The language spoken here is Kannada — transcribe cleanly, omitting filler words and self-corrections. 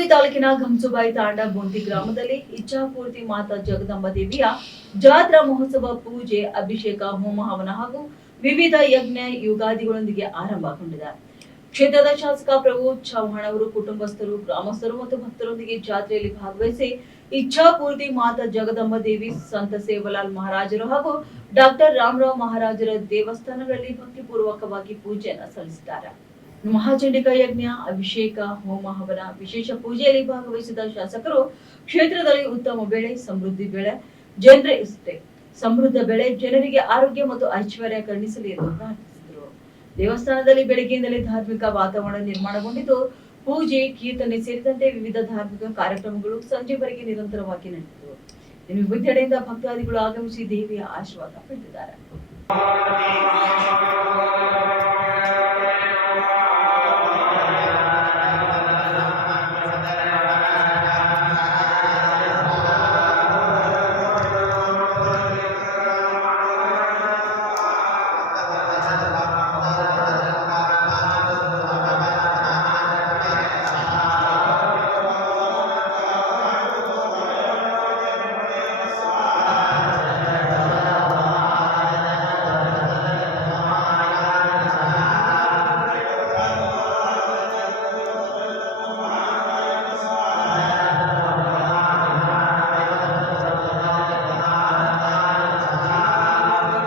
ಉಡುಪಿ ತಾಲೂಕಿನ ಗಂಸುಬಾಯಿ ತಾಂಡ ಬೊಂತಿ ಗ್ರಾಮದಲ್ಲಿ ಇಚ್ಛಾಪೂರ್ತಿ ಮಾತಾ ಜಗದಂಬ ದೇವಿಯ ಜಾತ್ರಾ ಮಹೋತ್ಸವ ಪೂಜೆ, ಅಭಿಷೇಕ, ಹೋಮ ಹವನ ಹಾಗೂ ವಿವಿಧ ಯಜ್ಞ ಯುಗಾದಿಗಳೊಂದಿಗೆ ಆರಂಭಗೊಂಡಿದೆ. ಕ್ಷೇತ್ರದ ಶಾಸಕ ಪ್ರಭು ಚೌಹಾಣ್ ಅವರು ಕುಟುಂಬಸ್ಥರು, ಗ್ರಾಮಸ್ಥರು ಮತ್ತು ಭಕ್ತರೊಂದಿಗೆ ಜಾತ್ರೆಯಲ್ಲಿ ಭಾಗವಹಿಸಿ ಇಚ್ಛಾಪೂರ್ತಿ ಮಾತಾ ಜಗದಂಬ ದೇವಿ, ಸಂತ ಸೇವಲಾಲ್ ಮಹಾರಾಜರು ಹಾಗೂ ಡಾಕ್ಟರ್ ರಾಮರಾವ್ ಮಹಾರಾಜರ ದೇವಸ್ಥಾನಗಳಲ್ಲಿ ಭಕ್ತಿಪೂರ್ವಕವಾಗಿ ಪೂಜೆಯನ್ನು ಸಲ್ಲಿಸಿದ್ದಾರೆ. ಮಹಾಚಂಡಿಕಾ ಯಜ್ಞ, ಅಭಿಷೇಕ, ಹೋಮ ಹವನ, ವಿಶೇಷ ಪೂಜೆಯಲ್ಲಿ ಭಾಗವಹಿಸಿದ ಶಾಸಕರು ಕ್ಷೇತ್ರದಲ್ಲಿ ಉತ್ತಮ ಬೆಳೆ, ಸಮೃದ್ಧ ಬೆಳೆ, ಜನರಿಗೆ ಆರೋಗ್ಯ ಮತ್ತು ಐಶ್ವರ್ಯ ಕರುಣಿಸಲಿ ಎಂದು ಪ್ರಾರ್ಥಿಸಿದರು. ದೇವಸ್ಥಾನದಲ್ಲಿ ಬೆಳಗ್ಗೆಯಿಂದಲೇ ಧಾರ್ಮಿಕ ವಾತಾವರಣ ನಿರ್ಮಾಣಗೊಂಡಿದ್ದು, ಪೂಜೆ, ಕೀರ್ತನೆ ಸೇರಿದಂತೆ ವಿವಿಧ ಧಾರ್ಮಿಕ ಕಾರ್ಯಕ್ರಮಗಳು ಸಂಜೆವರೆಗೆ ನಿರಂತರವಾಗಿ ನಡೆದಿದ್ದವು. ಇನ್ನು ವಿವಿಧೆಡೆಯಿಂದ ಭಕ್ತಾದಿಗಳು ಆಗಮಿಸಿ ದೇವಿಯ ಆಶೀರ್ವಾದ ಪಡೆದಿದ್ದಾರೆ.